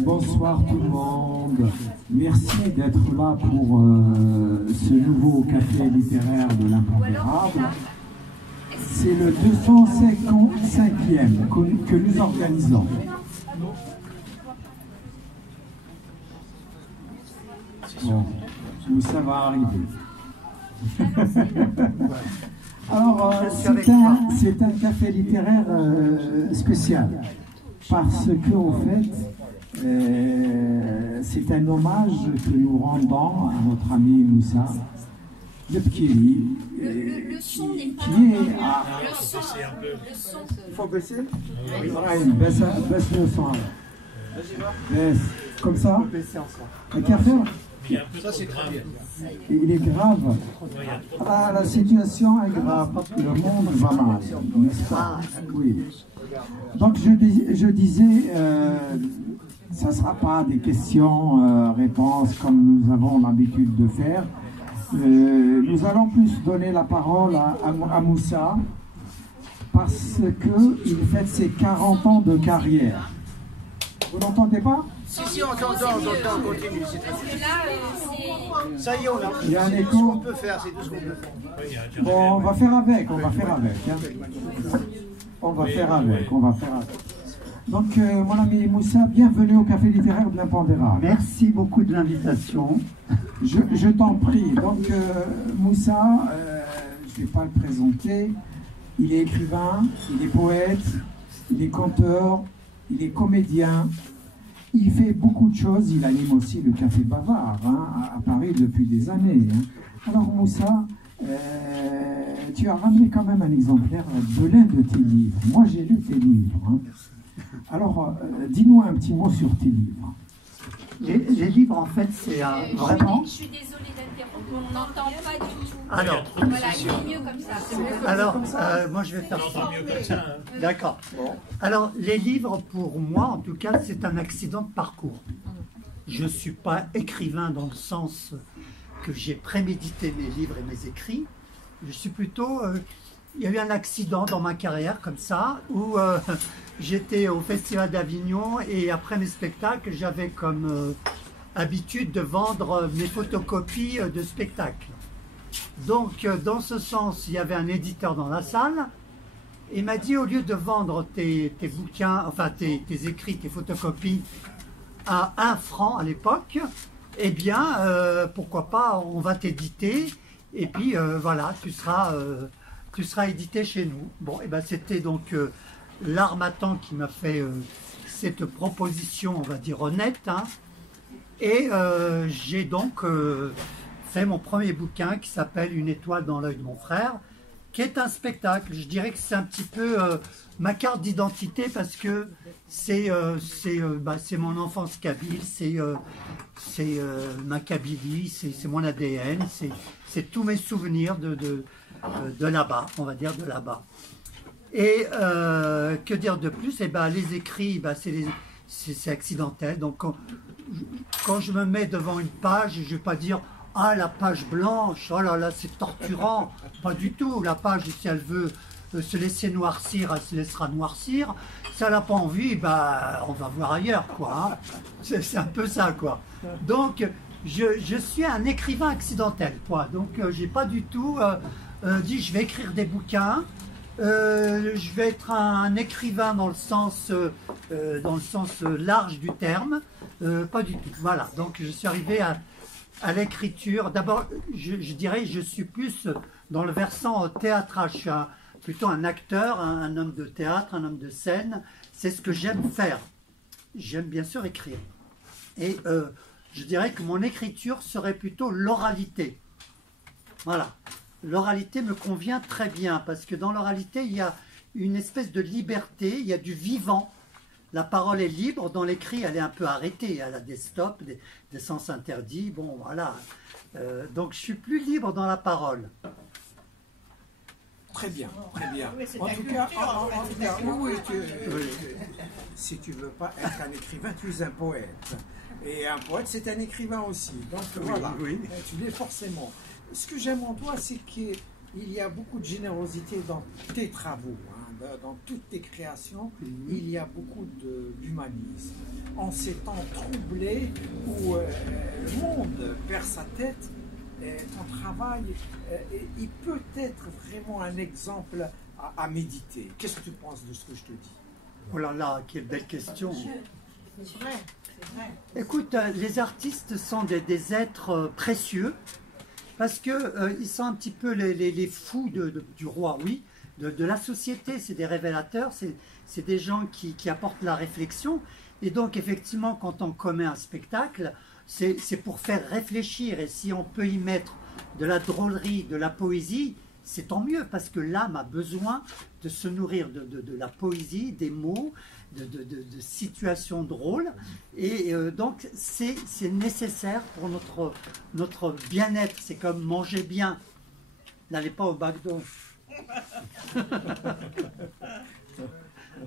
Bonsoir tout le monde. Merci d'être là pour ce nouveau café littéraire de l'impondérable. C'est le 255e que nous organisons. Bon, où ça va arriver. Alors, c'est un café littéraire spécial. Parce que, en fait, c'est un hommage que nous rendons à notre ami Moussa Lepkiri, qui est à... Le son. Il faut baisser. Baisse le son. Baisse. Comme ça. Un café. Ça c'est grave. Il est grave. Ah, la situation est grave. Le monde va mal, n'est-ce pas? Oui. Donc je disais, ça ne sera pas des questions-réponses comme nous avons l'habitude de faire. Nous allons plus donner la parole à Moussa parce qu'il fête ses 40 ans de carrière. Vous n'entendez pas? Si, on t'entend, continue. Ça y est, on a. Il y a un écho. Ce qu'on peut faire, c'est tout ce qu'on peut faire. Bon, on va faire avec. Hein. On va faire avec. Donc, mon ami Moussa, bienvenue au Café littéraire de l'Impondérable. Merci beaucoup de l'invitation. Je t'en prie. Donc, Moussa, je ne vais pas le présenter. Il est écrivain, il est poète, il est conteur, il est comédien. Il fait beaucoup de choses. Il anime aussi le Café Bavard à Paris depuis des années. Alors, Moussa, tu as ramené quand même un exemplaire de l'un de tes livres. Moi, j'ai lu tes livres. Alors, dis-nous un petit mot sur tes livres. Les livres, en fait, c'est vraiment... Je suis désolée d'interrompre, on n'entend pas du tout. Alors, voilà, c'est mieux comme ça. Alors, moi, je vais faire ça. Mieux comme ça. D'accord. Alors, les livres, pour moi, en tout cas, c'est un accident de parcours. Je ne suis pas écrivain dans le sens que j'ai prémédité mes livres et mes écrits. Je suis plutôt... il y a eu un accident dans ma carrière, comme ça, où j'étais au Festival d'Avignon et après mes spectacles, j'avais comme habitude de vendre mes photocopies de spectacles. Donc, dans ce sens, il y avait un éditeur dans la salle et il m'a dit, au lieu de vendre tes bouquins, enfin tes écrits, tes photocopies à 1 franc à l'époque, eh bien, pourquoi pas, on va t'éditer et puis voilà, tu seras édité chez nous. Bon, et ben c'était donc l'Harmattan qui m'a fait cette proposition, on va dire honnête, et j'ai donc fait mon premier bouquin qui s'appelle Une étoile dans l'œil de mon frère, qui est un spectacle. Je dirais que c'est un petit peu ma carte d'identité parce que c'est mon enfance kabyle, c'est ma Kabylie, c'est mon ADN, c'est tous mes souvenirs de là-bas, on va dire de là-bas. Et que dire de plus? Eh ben, les écrits, c'est accidentel. Donc quand je me mets devant une page, je ne vais pas dire « Ah, la page blanche, oh là là, c'est torturant ». Pas du tout. La page, si elle veut se laisser noircir, elle se laissera noircir. Si elle n'a pas envie, on va voir ailleurs, quoi. C'est un peu ça, quoi. Donc, je suis un écrivain accidentel, quoi. Donc, j'ai pas du tout dit je vais écrire des bouquins. Je vais être un écrivain dans le sens large du terme, pas du tout. Voilà, donc je suis arrivé à l'écriture. D'abord, je dirais, je suis plus dans le versant théâtral. Je suis plutôt un acteur, un homme de théâtre, un homme de scène. C'est ce que j'aime faire. J'aime bien sûr écrire. Et je dirais que mon écriture serait plutôt l'oralité. Voilà. L'oralité me convient très bien parce que dans l'oralité, il y a une espèce de liberté, il y a du vivant. La parole est libre, dans l'écrit, elle est un peu arrêtée. Elle a des stops, des sens interdits. Bon, voilà. Donc, je suis plus libre dans la parole. Très bien, très bien. En tout cas, oui, si tu ne veux pas être un écrivain, tu es un poète. Et un poète, c'est un écrivain aussi. Donc, voilà, tu l'es forcément. Ce que j'aime en toi, c'est qu'il y a beaucoup de générosité dans tes travaux, dans toutes tes créations, il y a beaucoup d'humanisme. En ces temps troublés où le monde perd sa tête, ton travail, il peut être vraiment un exemple à méditer. Qu'est-ce que tu penses de ce que je te dis? Oh là là, quelle belle question. C'est vrai, c'est vrai. Écoute, les artistes sont des êtres précieux parce que ils sont un petit peu les fous du roi, oui, de la société. C'est des révélateurs, c'est des gens qui apportent la réflexion. Et donc, effectivement, quand on commet un spectacle, c'est pour faire réfléchir. Et si on peut y mettre de la drôlerie, de la poésie, c'est tant mieux, parce que l'âme a besoin de se nourrir de la poésie, des mots, de situations drôles. Et donc, c'est nécessaire pour notre bien-être. C'est comme manger bien. N'allez pas au McDo.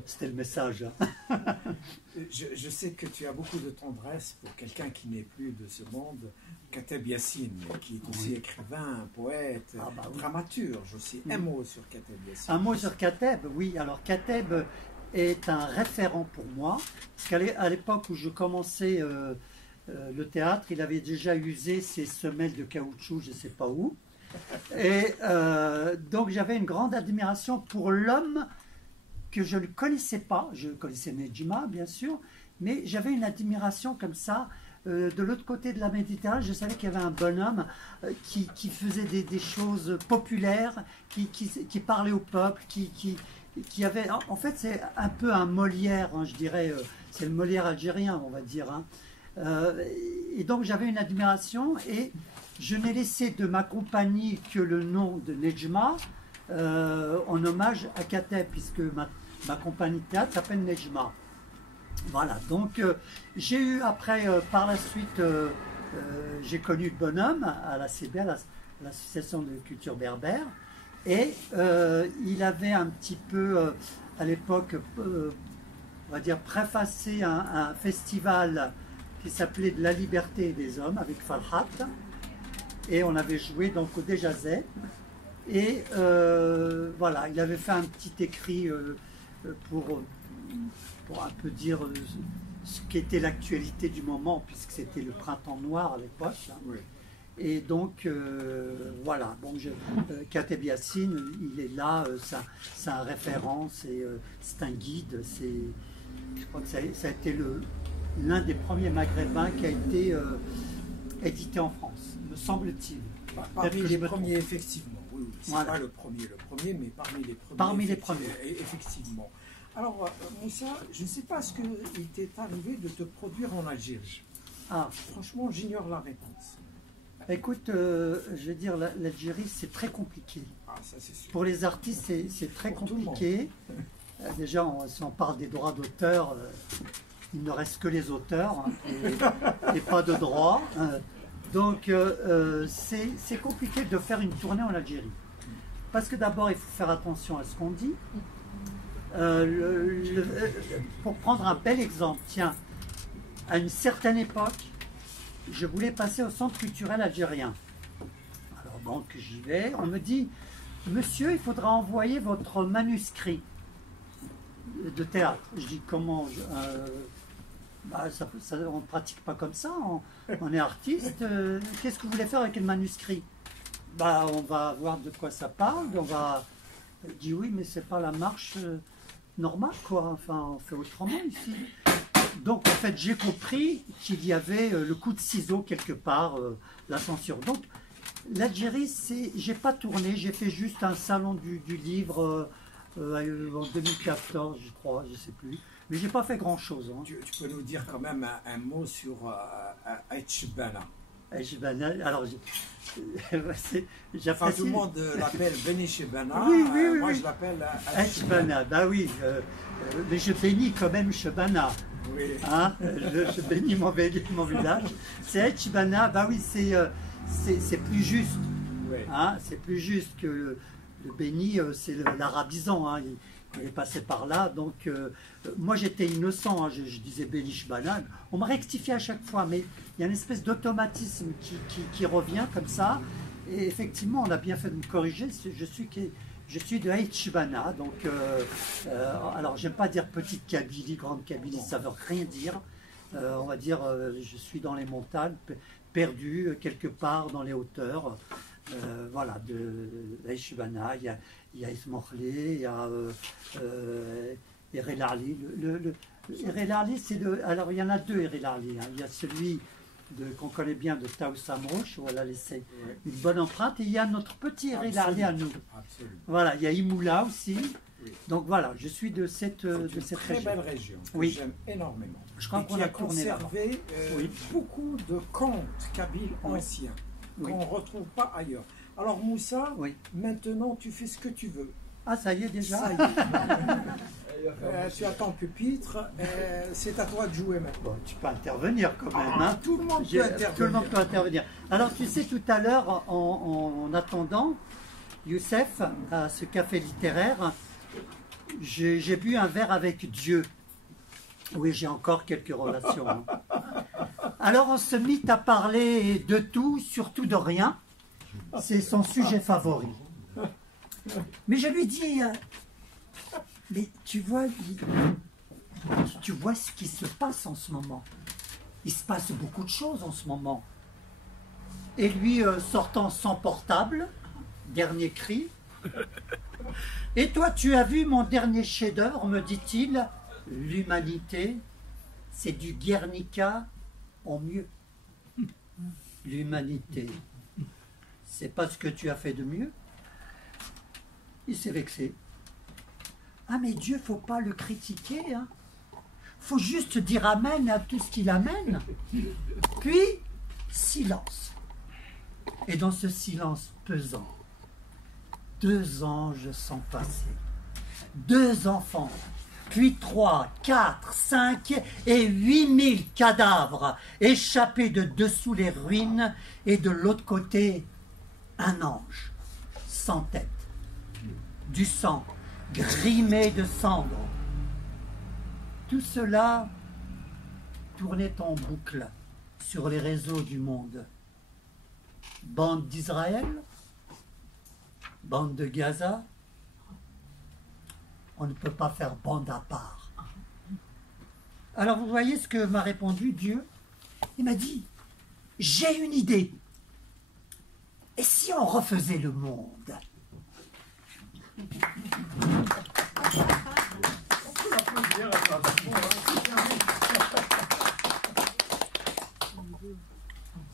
C'était le message. Je sais que tu as beaucoup de tendresse pour quelqu'un qui n'est plus de ce monde, Kateb Yassine, qui est aussi écrivain, poète, dramaturge aussi. Un mot sur Kateb Yassine. Un mot sur Kateb, oui. Alors Kateb est un référent pour moi, parce qu'à l'époque où je commençais le théâtre, il avait déjà usé ses semelles de caoutchouc, je ne sais pas où. Et donc j'avais une grande admiration pour l'homme que je ne connaissais pas. Je connaissais Nedjma, bien sûr, mais j'avais une admiration comme ça. De l'autre côté de la Méditerranée, je savais qu'il y avait un bonhomme qui faisait des choses populaires, qui parlait au peuple, qui avait... En fait, c'est un peu un Molière, hein, je dirais. C'est le Molière algérien, on va dire. Hein. Et donc, j'avais une admiration et je n'ai laissé de ma compagnie que le nom de Nedjma en hommage à Kateb, puisque ma compagnie de théâtre s'appelle Nedjma. Voilà, donc j'ai eu après, par la suite, j'ai connu le bonhomme à la CBA, l'association de culture berbère, et il avait un petit peu, à l'époque, on va dire, préfacé un festival qui s'appelait de la liberté des hommes avec Farhat, et on avait joué donc au Déjazet, et voilà, il avait fait un petit écrit pour un peu dire ce qu'était l'actualité du moment, puisque c'était le printemps noir à l'époque. Hein. Oui. Et donc, voilà, bon, Kateb Yassine, il est là, c'est un référent, c'est un guide, je crois que ça a été l'un des premiers maghrébins qui a été édité en France, me semble-t-il. Parmi les premiers, effectivement, oui, c'est voilà. Pas le premier, mais parmi les premiers. Parmi les premiers. Effectivement. Alors, Moussa, je ne sais pas ce qu'il t'est arrivé de te produire en Algérie. Ah. Franchement, j'ignore la réponse. Écoute, je vais dire, l'Algérie, c'est très compliqué. Ah, ça, c'est sûr. Pour les artistes, c'est très compliqué. Déjà, si on parle des droits d'auteur, il ne reste que les auteurs hein, et pas de droits. Donc, c'est compliqué de faire une tournée en Algérie. Parce que d'abord, il faut faire attention à ce qu'on dit. Pour prendre un bel exemple, tiens, à une certaine époque, je voulais passer au centre culturel algérien. Alors donc j'y vais, on me dit, monsieur, il faudra envoyer votre manuscrit de théâtre. Je dis, comment on ne pratique pas comme ça, on est artiste, qu'est-ce que vous voulez faire avec le manuscrit? On va voir de quoi ça parle, Je dis, oui, mais c'est pas la marche normale, quoi, enfin, on fait autrement ici. Donc, en fait, j'ai compris qu'il y avait le coup de ciseau quelque part, la censure. Donc, l'Algérie, j'ai pas tourné, j'ai fait juste un salon du livre en 2014, je crois, je sais plus. Mais j'ai pas fait grand-chose. Hein. Tu peux nous dire quand même un mot sur Etchebana. Alors, enfin, tout le monde l'appelle Beni Chebana. Oui, moi, oui. Je l'appelle Etchebana. Bah oui, mais je bénis quand même Chebana. Oui. Hein, je bénis mon village. C'est Etchebana. Bah oui, c'est plus juste. Oui. Hein, c'est plus juste que le béni, c'est l'arabisant. Hein, il est passé par là. Donc, moi, j'étais innocent. Hein, je disais Beni Chebana. On m'a rectifié à chaque fois, mais il y a une espèce d'automatisme qui revient comme ça. Et effectivement, on a bien fait de me corriger. Je suis Je suis de Haït-Chibana, donc, alors j'aime pas dire petite Kabylie, grande Kabylie, ça veut rien dire. On va dire, je suis dans les montagnes, perdu quelque part dans les hauteurs. Voilà, de Haït-Chibana, il y a Ismorlé, il y a Erelarli. Erelarli, c'est alors il y en a deux Erelarli. Hein. Il y a celui qu'on connaît bien de Taousamroche, où elle a laissé une bonne empreinte, et il y a notre petit Erelarli à nous. Absolument. Voilà, il y a Imoula aussi. Oui. Donc voilà, je suis de cette Très région. belle région, que Oui. j'aime énormément. Je crois Et qu'on qui a tourné là-bas. conservé Oui. beaucoup de contes kabyles anciens Oui. qu'on ne retrouve pas ailleurs. Alors Moussa, Oui. maintenant tu fais ce que tu veux. Ah, ça y est déjà. Ça y est. Tu as ton pupitre, c'est à toi de jouer maintenant. Bon, tu peux intervenir quand même. Hein. Tout le monde peut intervenir. Tout le monde peut intervenir. Alors, tu sais, tout à l'heure, en attendant, Youssef, à ce café littéraire, j'ai bu un verre avec Dieu. Oui, j'ai encore quelques relations. Hein. Alors, on se mit à parler de tout, surtout de rien. C'est son sujet favori. Mais je lui dis, mais tu vois ce qui se passe en ce moment. Il se passe beaucoup de choses en ce moment. Et lui, sortant sans portable, dernier cri. Et toi, tu as vu mon dernier chef-d'œuvre, me dit-il. L'humanité, c'est du Guernica en mieux. L'humanité, c'est pas ce que tu as fait de mieux. Il s'est vexé. Ah mais Dieu, faut pas le critiquer, hein. Faut juste dire amen à tout ce qu'il amène. Puis, silence. Et dans ce silence pesant, 2 anges sont passés. 2 enfants, puis 3, 4, 5 et 8000 cadavres échappés de dessous les ruines, et de l'autre côté, un ange, sans tête, du sang, grimé de cendres. Tout cela tournait en boucle sur les réseaux du monde. Bande d'Israël, bande de Gaza, on ne peut pas faire bande à part. Alors vous voyez ce que m'a répondu Dieu? Il m'a dit, j'ai une idée. Et si on refaisait le monde?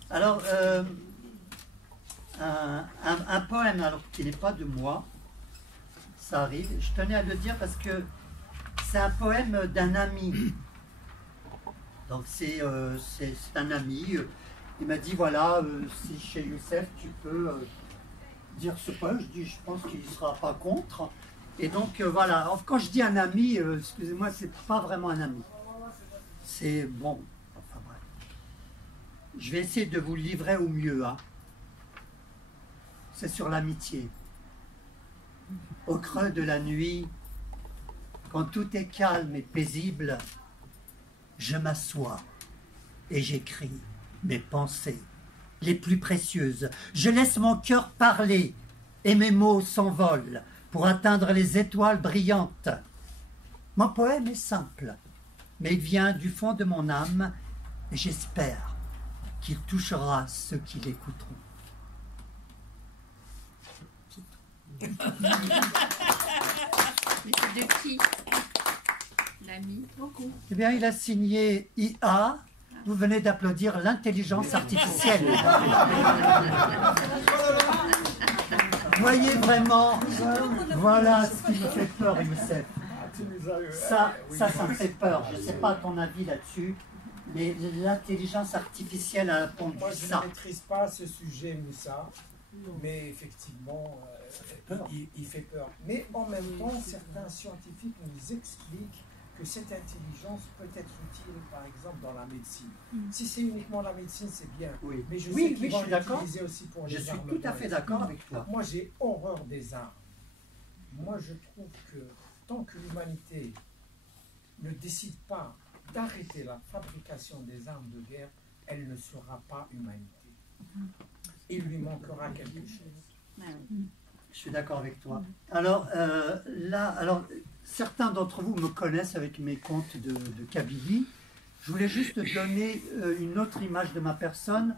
Alors, un poème, alors qui n'est pas de moi, ça arrive, je tenais à le dire parce que c'est un poème d'un ami. Donc c'est un ami, il m'a dit voilà, si chez Youssef tu peux dire ce poème, je pense qu'il ne sera pas contre. Et donc voilà, alors, quand je dis un ami, excusez-moi, c'est pas vraiment un ami. C'est bon, enfin bref. Je vais essayer de vous le livrer au mieux. Hein. C'est sur l'amitié. Au creux de la nuit, quand tout est calme et paisible, je m'assois et j'écris mes pensées les plus précieuses. Je laisse mon cœur parler et mes mots s'envolent pour atteindre les étoiles brillantes. Mon poème est simple, mais il vient du fond de mon âme et j'espère qu'il touchera ceux qui l'écouteront. Mais c'est de qui? L'ami? Eh bien, il a signé IA. Vous venez d'applaudir l'intelligence artificielle. Vous voyez vraiment, voilà ce qui me fait peur, Youssef. Ça me fait peur. Je ne sais pas ton avis là-dessus, mais l'intelligence artificielle a pondu Moi, je ça. ne maîtrise pas ce sujet, Moussa, mais effectivement, il fait peur. Mais en même temps, certains scientifiques nous expliquent que cette intelligence peut être utile, par exemple, dans la médecine. Si c'est uniquement la médecine, c'est bien. Oui. Mais je Oui, sais qu'ils oui, je vont suis d'accord. l'utiliser aussi pour les Je suis armes tout à fait d'accord avec toi. Moi, j'ai horreur des armes. Moi, je trouve que tant que l'humanité ne décide pas d'arrêter la fabrication des armes de guerre, elle ne sera pas humanité. Il lui manquera quelque chose. Je suis d'accord avec toi. Alors, alors, certains d'entre vous me connaissent avec mes contes de Kabylie. Je voulais juste donner une autre image de ma personne.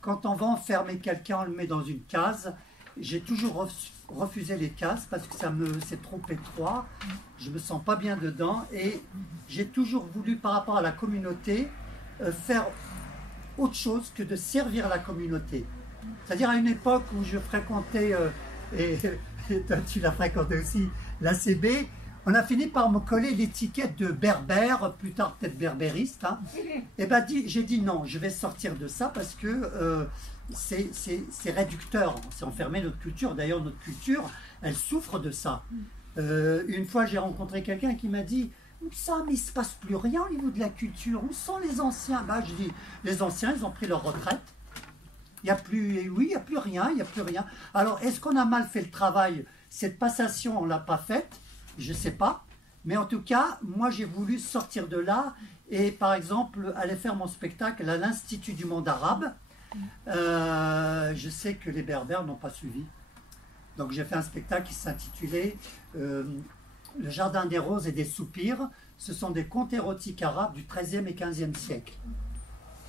Quand on va enfermer quelqu'un, on le met dans une case. J'ai toujours refusé les cases parce que c'est trop étroit. Je me sens pas bien dedans et j'ai toujours voulu, par rapport à la communauté, faire autre chose que de servir la communauté. C'est-à-dire à une époque où je fréquentais, et toi tu l'as fréquenté aussi, l'ACB, on a fini par me coller l'étiquette de berbère, plus tard peut-être berbériste. Hein. Et ben j'ai dit non, je vais sortir de ça parce que c'est réducteur, c'est enfermer notre culture. D'ailleurs notre culture, elle souffre de ça. Une fois j'ai rencontré quelqu'un qui m'a dit « ça, mais il ne se passe plus rien au niveau de la culture, où sont les anciens ?» Ben, je dis « les anciens, ils ont pris leur retraite. Il n'y a plus, oui, il n'y a plus rien, il n'y a plus rien. » Alors, est-ce qu'on a mal fait le travail? Cette passation, on ne l'a pas faite, je ne sais pas. Mais en tout cas, moi, j'ai voulu sortir de là et, par exemple, aller faire mon spectacle à l'Institut du monde arabe. Je sais que les Berbères n'ont pas suivi. Donc, j'ai fait un spectacle qui s'intitulait Le Jardin des Roses et des Soupirs. Ce sont des contes érotiques arabes du XIIIe et XVe siècle.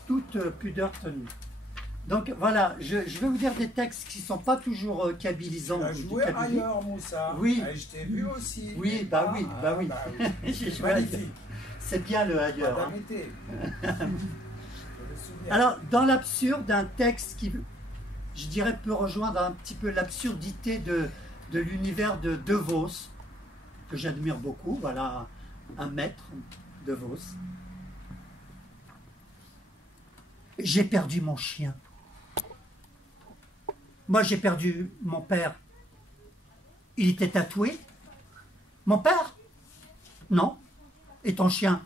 Toute pudeur tenue. Donc voilà, je vais vous dire des textes qui ne sont pas toujours kabylisants. Tu as joué ailleurs, Moussa. Oui. Et je t'ai vu aussi. Oui, bah oui, bah oui. J'ai joué ailleurs. C'est bien le ailleurs. Madame Été. Alors, dans l'absurde, un texte qui, je dirais, peut rejoindre un petit peu l'absurdité de l'univers de De Vos, que j'admire beaucoup. Voilà, un maître, De Vos. J'ai perdu mon chien. Moi, j'ai perdu mon père. Il était tatoué. Mon père? Non. Et ton chien?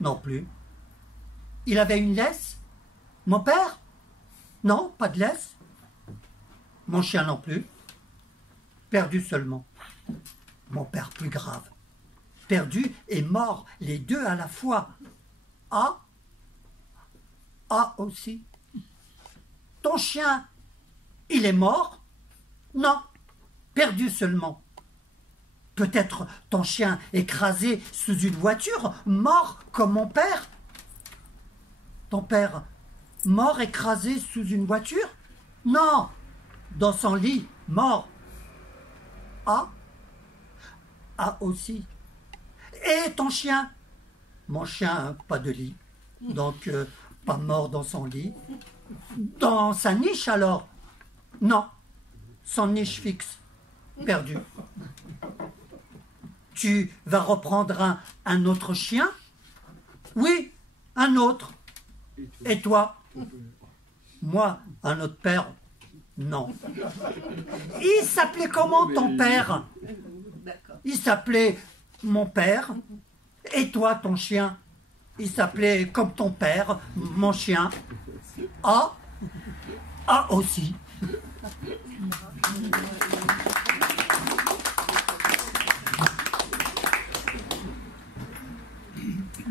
Non plus. Il avait une laisse? Mon père? Non, pas de laisse. Mon chien non plus. Perdu seulement. Mon père plus grave. Perdu et mort, les deux à la fois. Ah? Ah aussi. Ton chien, il est mort? Non, perdu seulement. Peut-être ton chien écrasé sous une voiture, mort comme mon père? Ton père, mort écrasé sous une voiture? Non, dans son lit, mort. Ah? Ah aussi. Et ton chien? Mon chien, pas de lit. Donc, pas mort dans son lit. Dans sa niche alors? Non, son niche fixe, perdu. Tu vas reprendre un autre chien? Oui, un autre. Et toi? Moi, un autre père? Non. Il s'appelait comment ton père? Il s'appelait mon père. Et toi, ton chien? Il s'appelait comme ton père, mon chien. Ah? Ah aussi.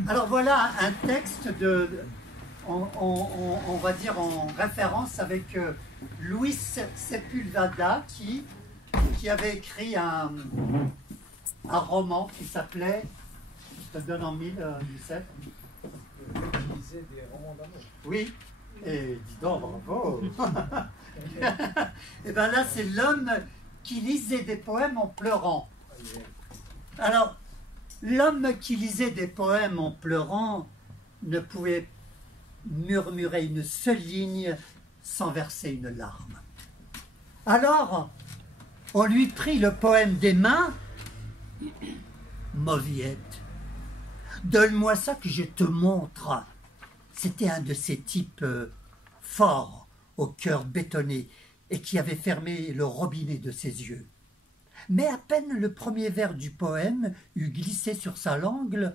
Alors voilà un texte on va dire en référence avec Luis Sepulveda qui avait écrit un roman qui s'appelait, je te donne en 1017. Il lisait des romans d'amour. Oui, et dis donc, bravo. Et bien là, c'est l'homme qui lisait des poèmes en pleurant. Alors, l'homme qui lisait des poèmes en pleurant ne pouvait murmurer une seule ligne sans verser une larme. Alors, on lui prit le poème des mains. Mauviette, donne-moi ça que je te montre. C'était un de ces types forts, au cœur bétonné, et qui avait fermé le robinet de ses yeux. Mais à peine le premier vers du poème eut glissé sur sa langue,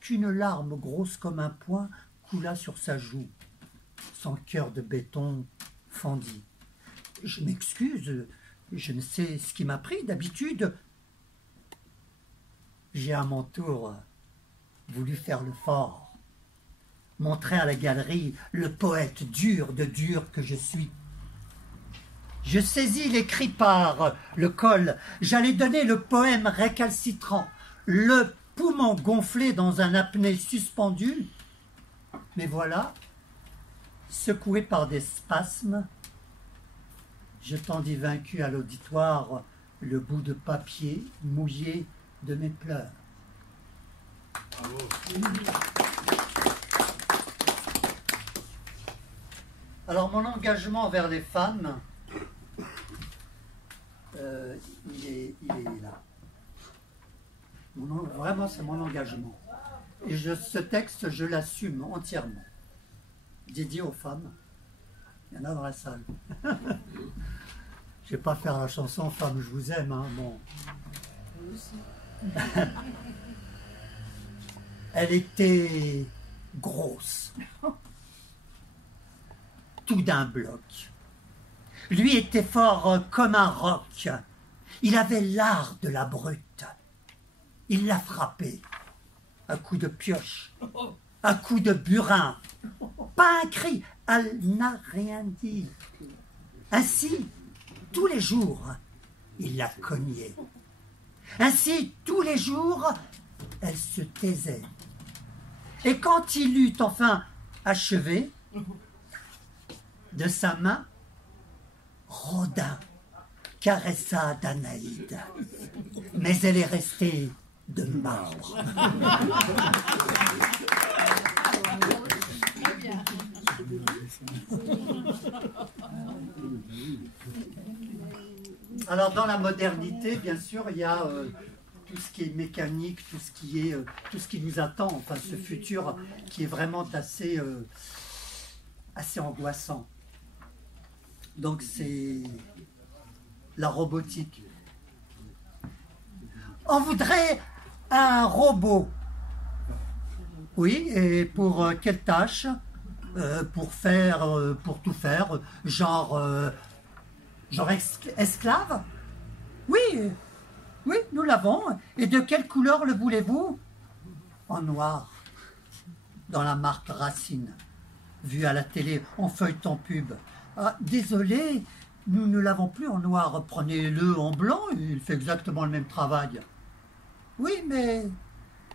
qu'une larme grosse comme un poing coula sur sa joue. Son cœur de béton fendit. Je m'excuse, je ne sais ce qui m'a pris d'habitude. J'ai à mon tour voulu faire le fort, montrer à la galerie le poète dur de dur que je suis. Je saisis l'écrit par le col. J'allais donner le poème récalcitrant, le poumon gonflé dans un apnée suspendu. Mais voilà, secoué par des spasmes, je tendis vaincu à l'auditoire le bout de papier mouillé de mes pleurs. Bravo. Alors mon engagement envers les femmes, il est là. Vraiment, c'est mon engagement. Et ce texte, je l'assume entièrement. Dédié aux femmes. Il y en a dans la salle. Je ne vais pas faire la chanson « Femmes, je vous aime ». Hein, bon. Elle était grosse. Tout d'un bloc. Lui était fort comme un roc. Il avait l'art de la brute. Il l'a frappé. À coups de pioche, à coups de burin. Pas un cri, elle n'a rien dit. Ainsi, tous les jours, il la cognait. Ainsi, tous les jours, elle se taisait. Et quand il eut enfin achevé, de sa main, Rodin caressa Danaïde. Mais elle est restée de marbre. Alors dans la modernité, bien sûr, il y a tout ce qui est mécanique, tout ce qui nous attend, enfin ce futur qui est vraiment assez angoissant. Donc c'est la robotique. On voudrait un robot. Oui, et pour quelle tâche? Pour tout faire, genre esclave? Oui, nous l'avons. Et de quelle couleur le voulez-vous? En noir, dans la marque Racine, vue à la télé en feuilleton pub. Ah, désolé, nous ne l'avons plus en noir. Prenez-le en blanc, il fait exactement le même travail. Oui, mais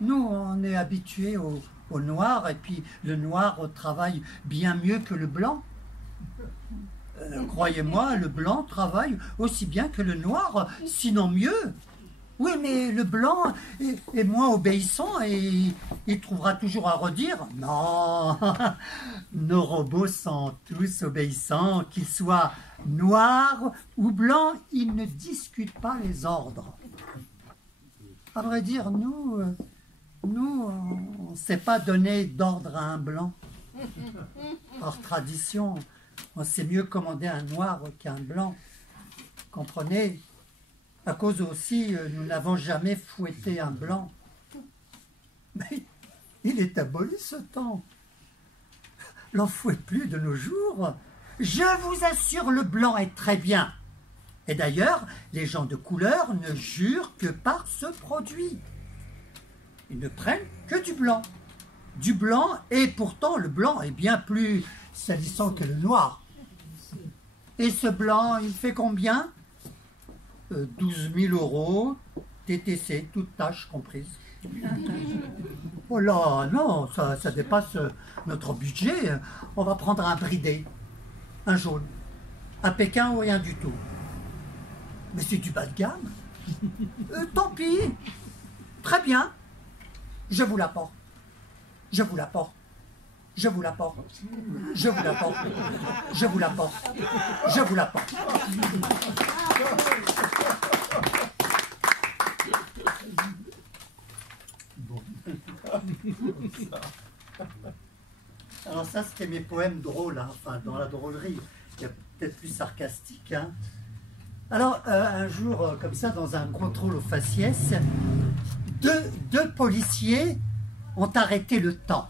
nous, on est habitués au noir, et puis le noir travaille bien mieux que le blanc. Croyez-moi, le blanc travaille aussi bien que le noir, sinon mieux. Oui, mais le blanc est moins obéissant et il trouvera toujours à redire. Non, nos robots sont tous obéissants, qu'ils soient noirs ou blancs, ils ne discutent pas les ordres. À vrai dire, nous, on ne sait pas donner d'ordre à un blanc. Par tradition, on sait mieux commander un noir qu'un blanc. Comprenez? À cause aussi, nous n'avons jamais fouetté un blanc. Mais il est aboli ce temps. L'on fouette plus de nos jours. Je vous assure, le blanc est très bien. Et d'ailleurs, les gens de couleur ne jurent que par ce produit. Ils ne prennent que du blanc. Du blanc, et pourtant le blanc est bien plus salissant que le noir. Et ce blanc, il fait combien? 12 000 €, TTC, toutes tâches comprises. Oh là, non, ça dépasse notre budget. On va prendre un bridé, un jaune, un Pékin ou rien du tout. Mais c'est du bas de gamme. Tant pis. Très bien. Je vous l'apporte. Je vous l'apporte. Je vous l'apporte. Je vous l'apporte. Je vous l'apporte. Je vous l'apporte. Alors ça, c'était mes poèmes drôles, hein, enfin dans la drôlerie, il y a peut-être plus sarcastique. Hein. Alors un jour, comme ça, dans un contrôle au faciès, deux policiers ont arrêté le temps.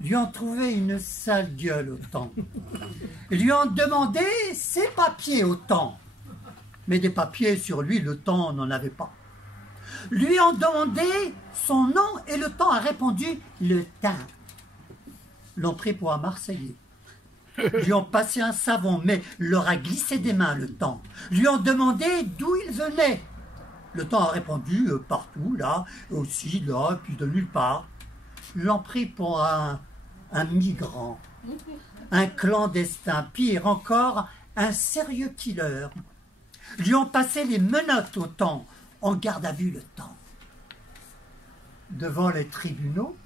Lui ont trouvé une sale gueule au temps. Lui ont demandé ses papiers au temps. Mais des papiers sur lui, le temps n'en avait pas. Lui ont demandé son nom et le temps a répondu le teint. L'ont pris pour un Marseillais. lui ont passé un savon, mais leur a glissé des mains le temps, lui ont demandé d'où il venait. Le temps a répondu partout, là, aussi, là, puis de nulle part. L'ont pris pour un migrant, un clandestin, pire encore, un sérieux killer. Lui ont passé les menottes au temps, en garde à vue le temps. Devant les tribunaux,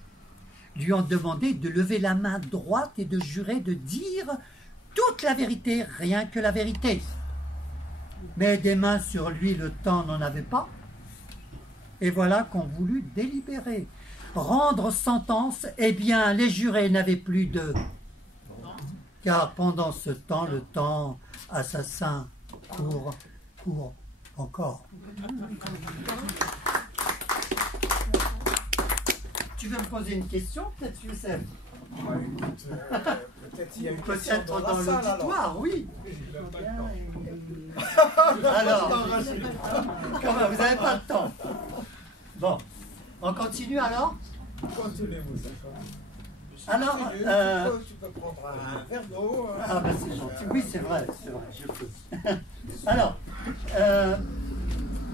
lui ont demandé de lever la main droite et de jurer de dire toute la vérité, rien que la vérité. Mais des mains sur lui, le temps n'en avait pas. Et voilà qu'on voulut délibérer. Rendre sentence, eh bien, les jurés n'avaient plus de... Car pendant ce temps, le temps assassin court encore. Tu veux me poser une question, peut-être, Youssef? Peut-être il y a une question Peut-être dans la salle, l'auditoire, oui. Alors, quand même, vous n'avez pas le temps. Bon, on continue alors? Continuez-vous, d'accord. Alors, Tu peux prendre un verre d'eau. ah ben c'est gentil. Oui, c'est vrai, je peux. Alors,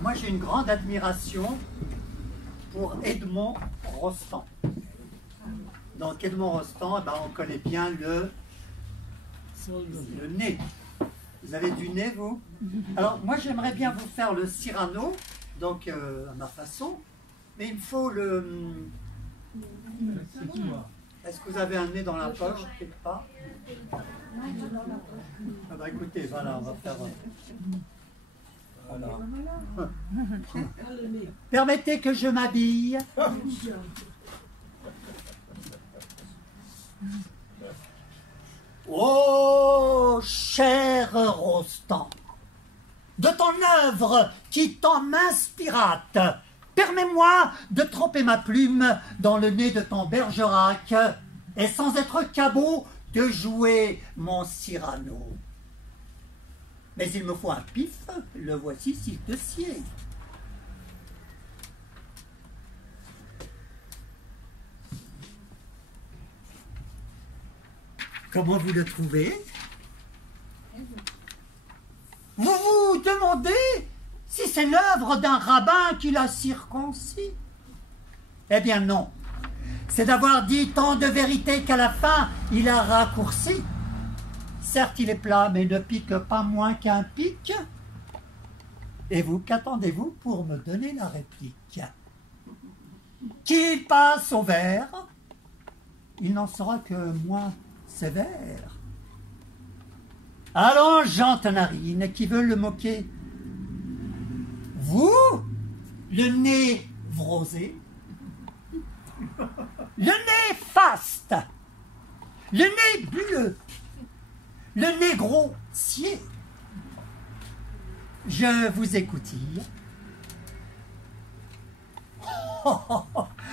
moi j'ai une grande admiration pour Edmond Rostand. Donc Edmond Rostand, eh ben, on connaît bien le nez. Vous avez du nez, vous? Alors, moi j'aimerais bien vous faire le Cyrano, donc à ma façon, mais il me faut le... Est-ce que vous avez un nez dans la poche, quelque part? Ah bah écoutez, voilà, on va faire... Voilà. Permettez que je m'habille. Oh, cher Rostand, de ton œuvre qui t'en m'inspirate, permets-moi de tremper ma plume dans le nez de ton Bergerac et sans être cabot de jouer mon Cyrano. Mais il me faut un pif, le voici s'il te sied. Comment vous le trouvez? Vous vous demandez si c'est l'œuvre d'un rabbin qui l'a circoncis? Eh bien non. C'est d'avoir dit tant de vérité qu'à la fin, il a raccourci. Certes, il est plat, mais ne pique pas moins qu'un pic. Et vous, qu'attendez-vous pour me donner la réplique? Qu'il passe au vers, il n'en sera que moins sévère. Allons, Jean Narine, qui veut le moquer. Vous, le nez vrosé, le nez faste, le nez bulleux, le nez grossier. Je vous écoutille.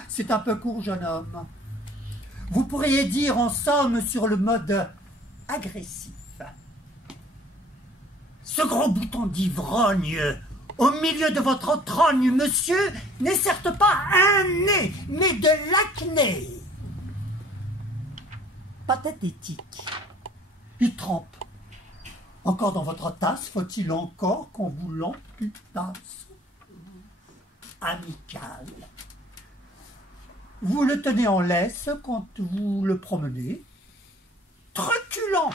C'est un peu court, jeune homme. Vous pourriez dire en somme sur le mode agressif. Ce gros bouton d'ivrogne au milieu de votre trogne, monsieur, n'est certes pas un nez, mais de l'acné. Pathétique. Il trempe. Encore dans votre tasse, faut-il encore qu'on vous l'amputasse? Amical. Vous le tenez en laisse quand vous le promenez. Truculent.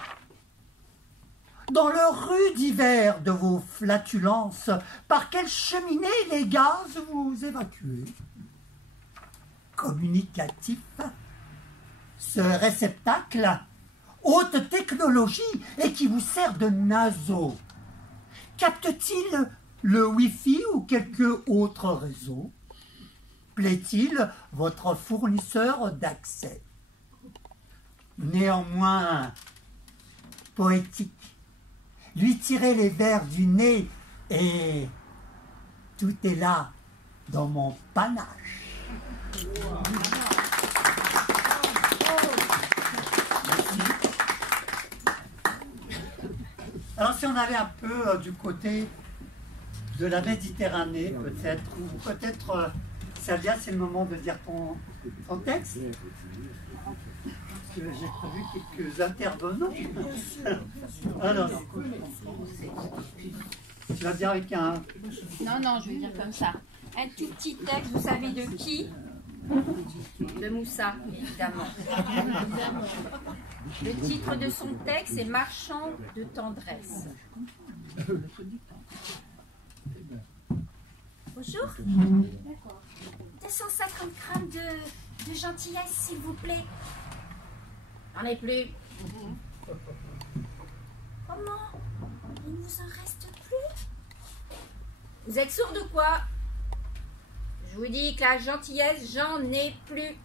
Dans le rude hiver de vos flatulences, par quelle cheminée les gaz vous évacuez? Communicatif. Ce réceptacle, haute technologie et qui vous sert de naseau, capte-t-il le Wi-Fi ou quelque autre réseau? Plaît-il votre fournisseur d'accès? Néanmoins, poétique, lui tirer les vers du nez et tout est là dans mon panache. Alors si on allait un peu du côté de la Méditerranée, peut-être, ou peut-être, Salia, c'est le moment de dire ton texte. que j'ai prévu quelques intervenants. Alors, tu vas dire avec un... Non, non, je vais dire comme ça. Un tout petit texte, vous savez de qui? De Moussa, évidemment. Le titre de son texte est Marchand de tendresse. Bonjour. 250 grammes de gentillesse, s'il vous plaît. J'en ai plus. Comment? Il nous en reste plus? Vous êtes sourd de quoi? Je vous dis que la gentillesse, j'en ai plus.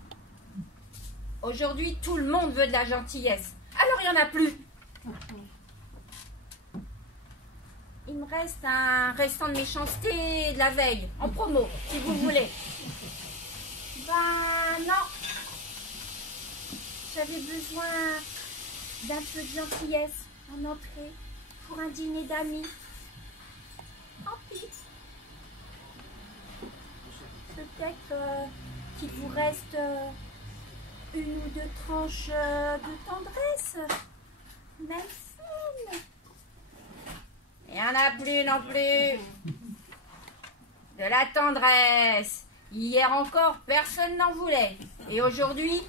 Aujourd'hui, tout le monde veut de la gentillesse. Alors, il n'y en a plus. Il me reste un restant de méchanceté de la veille, en promo, si vous voulez. Ben non. J'avais besoin d'un peu de gentillesse en entrée pour un dîner d'amis. Tant pis. Peut-être qu'il vous reste une ou deux tranches de tendresse, même fine. Il n'y en a plus non plus. De la tendresse. Hier encore, personne n'en voulait. Et aujourd'hui,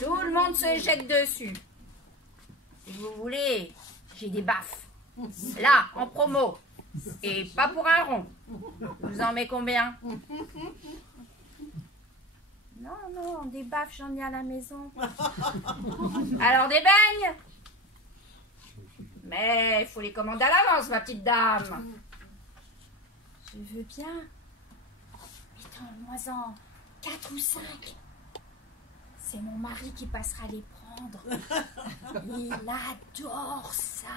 tout le monde se jette dessus. Si vous voulez, j'ai des baffes. Là, en promo. Et pas pour un rond. Je vous en mets combien? Non, non, des baffes, j'en ai à la maison. Alors des beignes? Mais il faut les commander à l'avance, ma petite dame. Je veux bien. Mettons-moi-en 4 ou 5. C'est mon mari qui passera les prendre. Il adore ça.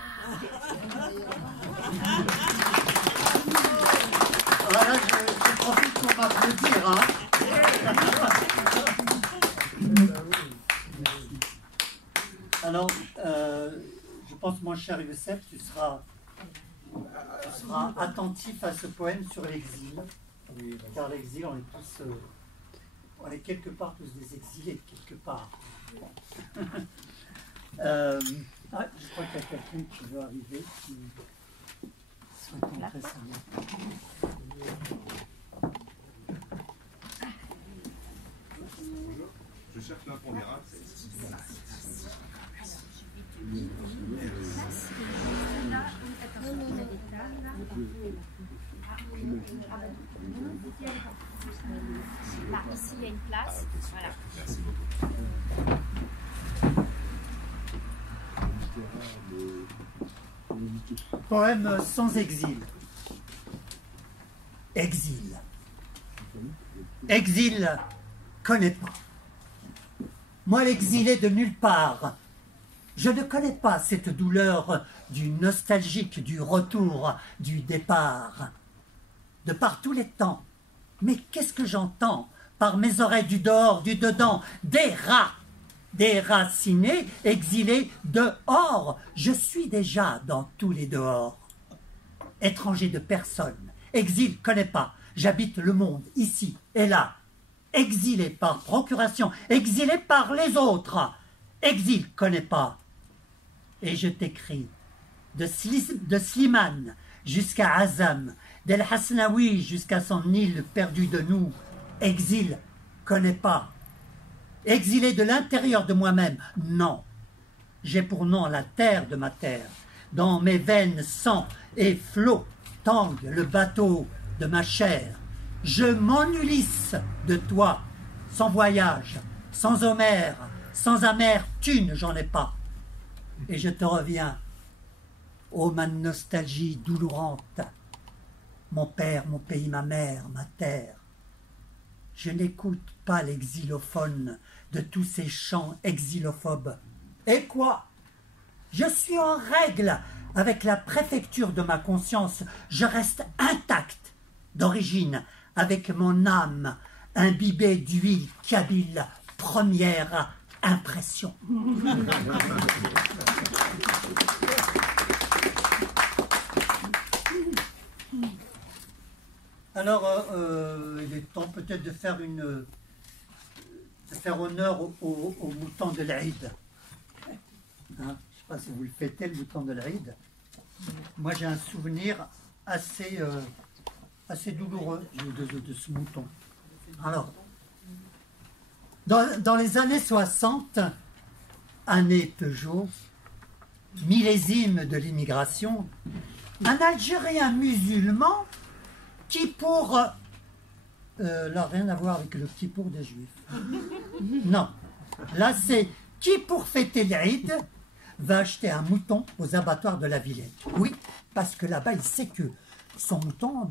Voilà, je profite pour m'applaudir. Hein. Alors, je pense, mon cher Youssef, tu seras attentif à ce poème sur l'exil. Car l'exil, on est tous, on est quelque part tous des exilés, quelque part. Je crois qu'il y a quelqu'un qui veut arriver, qui souhaite entrer sa main. Je cherche l'impondérable. Là, ici, il y a une place. Voilà. Merci beaucoup. Poème sans exil. Exil. Exil, connais pas. Moi, l'exilé de nulle part. Je ne connais pas cette douleur du nostalgique, du retour, du départ. De par tous les temps. Mais qu'est-ce que j'entends par mes oreilles du dehors, du dedans, des rats, déracinés, exilés dehors. Je suis déjà dans tous les dehors. Étranger de personne, exil connais pas. J'habite le monde, ici et là. Exilé par procuration, exilé par les autres. Exil connais pas. Et je t'écris de Slimane jusqu'à Azam, d'El Hasnaoui jusqu'à son île perdue de nous. Exil connais pas. Exilé de l'intérieur de moi-même, non. J'ai pour nom la terre de ma terre. Dans mes veines, sang et flot tangue le bateau de ma chair. Je m'ennulisse de toi, sans voyage, sans Homère, sans amertume, j'en ai pas. Et je te reviens, ô ma nostalgie doulourante, mon père, mon pays, ma mère, ma terre. Je n'écoute pas l'exilophone de tous ces chants exilophobes. Et quoi? Je suis en règle avec la préfecture de ma conscience. Je reste intact d'origine avec mon âme imbibée d'huile kabyle, première impression. Alors, il est temps peut-être de faire honneur aux moutons de l'Aïd. Je ne sais pas si vous le fêtez, le mouton de l'Aïd. Moi, j'ai un souvenir assez douloureux de ce mouton. Alors, dans les années 60, année Peugeot, millésime de l'immigration, un Algérien musulman qui pour... là, rien à voir avec le kippour des Juifs. Non. Là, c'est qui pour fêter l'Aïd va acheter un mouton aux abattoirs de la Villette. Oui, parce que là-bas, il sait que son mouton,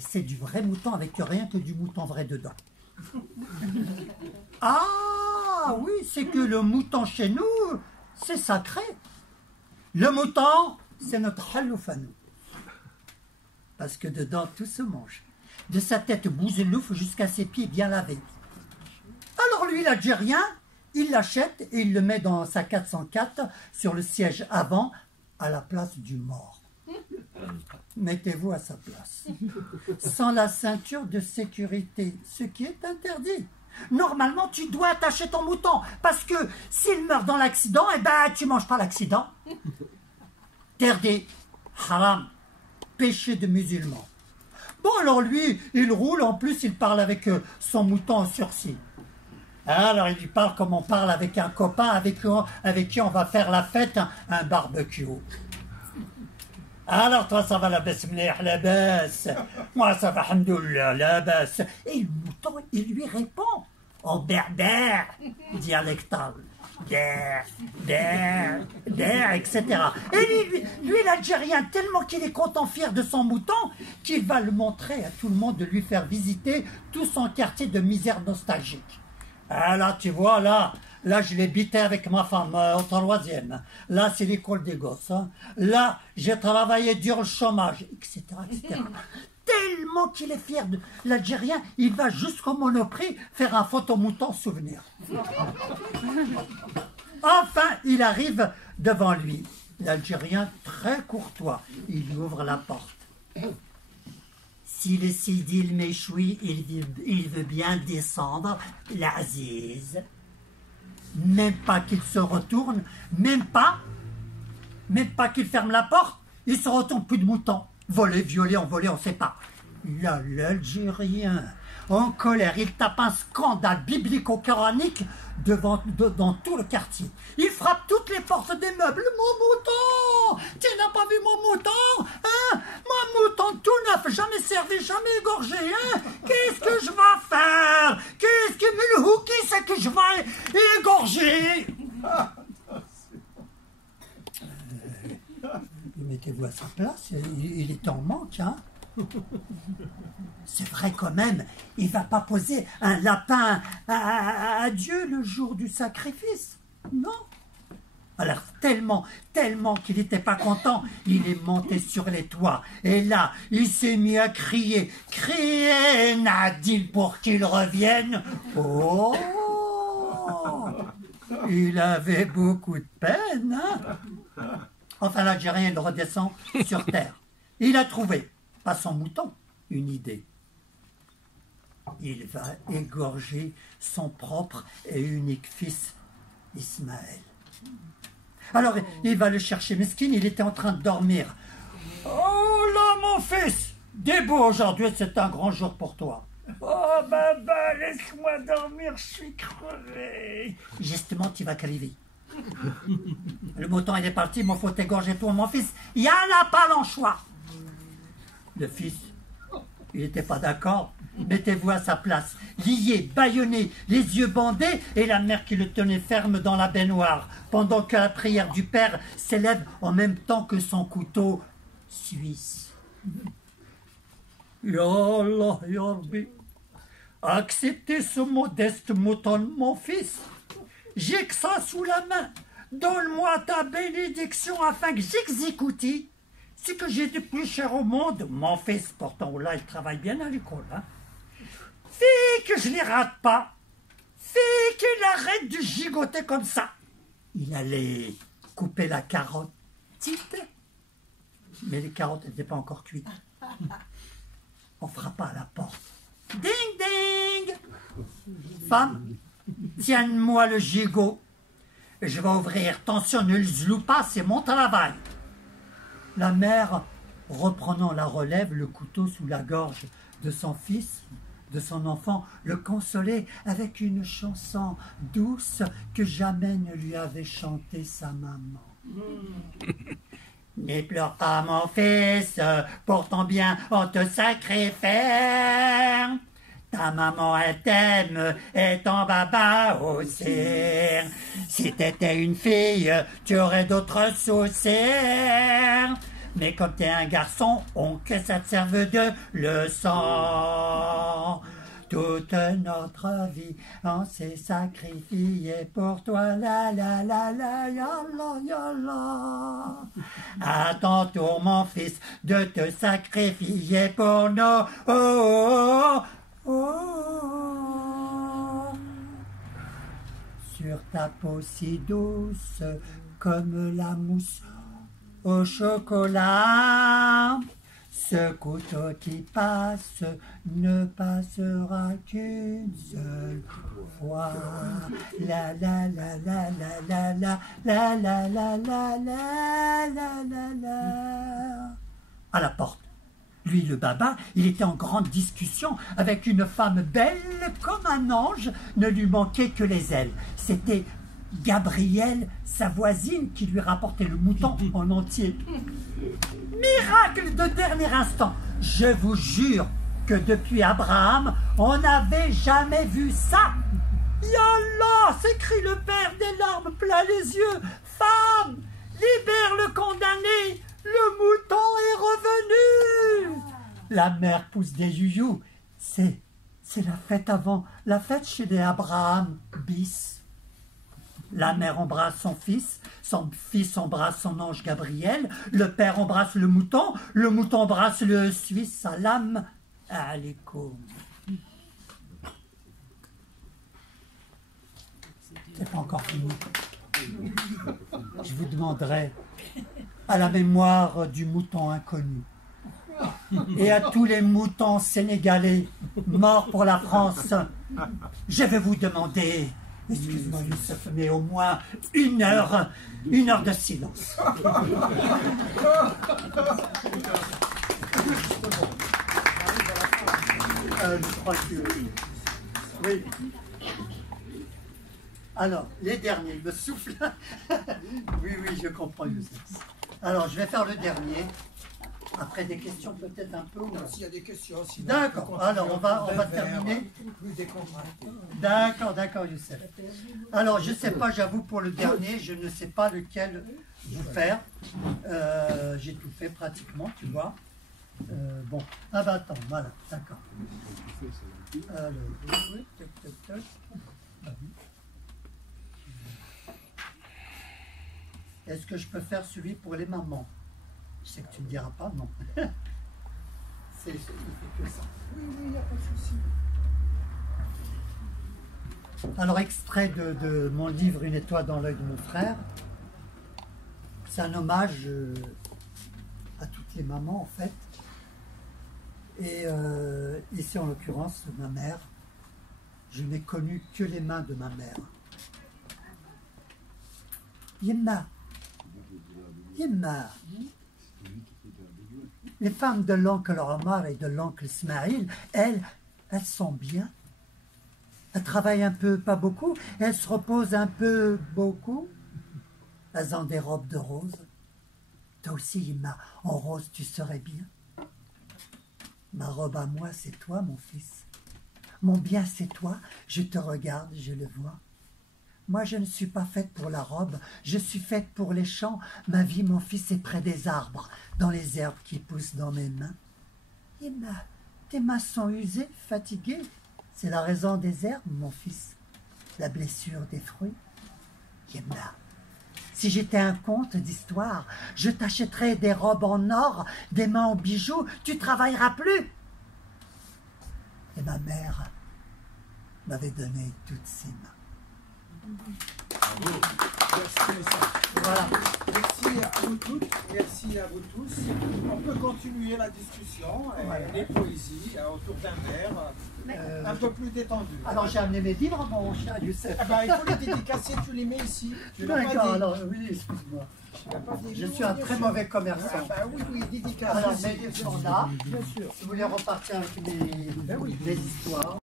c'est du vrai mouton avec rien que du mouton vrai dedans. Ah oui, c'est que le mouton chez nous, c'est sacré. Le mouton, c'est notre halouf à nous. Parce que dedans, tout se mange. De sa tête bouzelouf jusqu'à ses pieds bien lavés. Alors lui, l'Algérien, il l'achète et il le met dans sa 404 sur le siège avant, à la place du mort. Mettez-vous à sa place. Sans la ceinture de sécurité, ce qui est interdit. Normalement, tu dois attacher ton mouton, parce que s'il meurt dans l'accident, eh ben, tu manges pas l'accident. Interdit, haram, péché de musulman. Bon, alors lui, il roule, en plus, il parle avec son mouton en sursis. Alors, il lui parle comme on parle avec un copain avec qui on va faire la fête, un barbecue. Alors, toi, ça va la baisse, la baisse. Moi, ça va, alhamdoulilah, la baisse. Et le mouton, il lui répond en berbère dialectal. Der, etc. Et lui l'Algérien, tellement qu'il est content, fier de son mouton, qu'il va le montrer à tout le monde, de lui faire visiter tout son quartier de misère nostalgique. Ah là, tu vois, là, je l'ai bité avec ma femme au 3e. Là, c'est l'école des gosses. Hein. Là, j'ai travaillé dur le chômage, etc., etc. Tellement qu'il est fier de l'Algérien, il va jusqu'au Monoprix faire un photomouton souvenir. Enfin, il arrive devant lui. L'Algérien, très courtois, il lui ouvre la porte. Si le Sidi le Méchoui, il veut bien descendre, l'Aziz. Même pas qu'il se retourne, même pas qu'il ferme la porte, il se retourne, plus de moutons. Volé, violé, envolé, on ne sait pas. Là, l'Algérien, en colère, il tape un scandale biblico-coranique dans tout le quartier. Il frappe toutes les portes des meubles. Mon mouton! Tu n'as pas vu mon mouton? Hein? Mon mouton tout neuf, jamais servi, jamais égorgé. Hein? Qu'est-ce que je vais faire? Qu'est-ce que je vais égorger? Mettez-vous à sa place, il est en manque, hein. C'est vrai quand même, il va pas poser un lapin à Dieu le jour du sacrifice, non. Alors tellement qu'il n'était pas content, il est monté sur les toits, et là, il s'est mis à crier, Nadil pour qu'il revienne. Oh, il avait beaucoup de peine, hein. Enfin, l'Algérien, il redescend sur terre. Il a trouvé, pas son mouton, une idée. Il va égorger son propre et unique fils, Ismaël. Alors, il va le chercher, mesquine, il était en train de dormir. Oh là, mon fils, Débo, aujourd'hui, c'est un grand jour pour toi. Oh, baba, laisse-moi dormir, je suis crevé. Justement, tu vas caliver. Le mouton il est parti, il m'en faut égorger toi mon fils. Il n'y en a pas l'anchois. Le fils, il n'était pas d'accord. Mettez-vous à sa place. Lié, bâillonné, les yeux bandés, et la mère qui le tenait ferme dans la baignoire, pendant que la prière du père s'élève en même temps que son couteau suisse. Ya Allah, ya Rabbi, acceptez ce modeste mouton, mon fils. J'ai que ça sous la main. Donne-moi ta bénédiction afin que j'exécute ce que j'ai de plus cher au monde. Mon fils, pourtant, là, il travaille bien à l'école. Hein. Fais que je ne les rate pas. Fais qu'il arrête de gigoter comme ça. Il allait couper la carotte petite, mais les carottes n'étaient pas encore cuites. On frappa à la porte. Ding, ding. Femme, tiens-moi le gigot. Je vais ouvrir. Attention, ne le zlou pas, c'est mon travail. La mère, reprenant la relève, le couteau sous la gorge de son fils, de son enfant, le consolait avec une chanson douce que jamais ne lui avait chantée sa maman. Ne pleure pas mon fils, pour ton bien on te sacrifie. Ta maman elle t'aime et ton papa aussi. Si t'étais une fille, tu aurais d'autres soucis. Mais comme t'es un garçon, que ça te serve de leçon. Toute notre vie, on s'est sacrifié pour toi, la la la la, ya la ya la. À ton tour, mon fils, de te sacrifier pour nous. Oh, oh, oh. Sur ta peau si douce, comme la mousse au chocolat. Ce couteau qui passe ne passera qu'une seule fois. La la la la la la la la la la la la la la la. À la porte, lui le baba, il était en grande discussion avec une femme belle comme un ange, ne lui manquait que les ailes. C'était Gabrielle, sa voisine, qui lui rapportait le mouton en entier. Miracle de dernier instant! Je vous jure que depuis Abraham, on n'avait jamais vu ça! Yallah! S'écrie le père, des larmes plein les yeux. Femme! Libère le condamné! Le mouton est revenu! La mère pousse des youyous. C'est la fête avant, la fête chez les Abraham, bis. La mère embrasse son fils embrasse son ange Gabriel, le père embrasse le mouton embrasse le Suisse, salam alaikum. C'est pas encore fini. Je vous demanderai, à la mémoire du mouton inconnu, et à tous les moutons sénégalais morts pour la France, je vais vous demander, excuse-moi Youssef, mais au moins une heure de silence. Je crois que... Oui. Alors, les derniers, il me souffle. Oui, je comprends Youssef. Alors, je vais faire le dernier. Après des questions peut-être un peu. S'il y a des questions. D'accord, alors on va terminer. D'accord, Youssef. Alors je ne sais pas, j'avoue pour le dernier, je ne sais pas lequel vous faire. J'ai tout fait pratiquement, tu vois. Bon, attends, voilà, d'accord. Alors, tac. Est-ce que je peux faire celui pour les mamans? Je sais que tu ne me diras pas, non. Il fait que ça. Oui, il n'y a pas de souci. Alors, extrait de mon livre Une étoile dans l'œil de mon frère. C'est un hommage à toutes les mamans, en fait. Et ici, en l'occurrence, ma mère. Je n'ai connu que les mains de ma mère. Yemma. Les femmes de l'oncle Omar et de l'oncle Ismaïl, elles sont bien. Elles travaillent un peu, pas beaucoup. Elles se reposent un peu, beaucoup. Elles ont des robes de rose. Toi aussi, Yemma, en rose, tu serais bien. Ma robe à moi, c'est toi, mon fils. Mon bien, c'est toi. Je te regarde, je le vois. Moi, je ne suis pas faite pour la robe, je suis faite pour les champs. Ma vie, mon fils, est près des arbres, dans les herbes qui poussent dans mes mains. Yemma, tes mains sont usées, fatiguées. C'est la raison des herbes, mon fils. La blessure des fruits. Yemma, si j'étais un conte d'histoire, je t'achèterais des robes en or, des mains en bijoux, tu travailleras plus. Et ma mère m'avait donné toutes ses mains. Merci, Messa. Voilà. Merci à vous toutes, merci à vous tous. On peut continuer la discussion, les poésies autour d'un verre, un peu plus détendu. Alors j'ai amené mes livres, mon cher Youssef. Ah ben, il faut les dédicacer, tu les mets ici. Tu l'as pas D'accord, dit. alors oui, excuse-moi. Tu l'as pas dit. Je Oui, suis un bien très sûr. mauvais commerçant. Ah ben oui, oui, dédicace. Alors ici. mes livres sont là. Bien sûr. Si vous voulez repartir avec mes histoires.